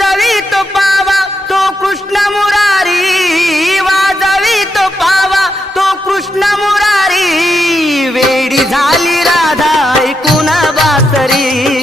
वाजवी तो पावा तो कृष्ण मुरारी, वाजवी तो पावा तो कृष्ण मुरारी, वेडी झाली राधा ऐकून बासरी.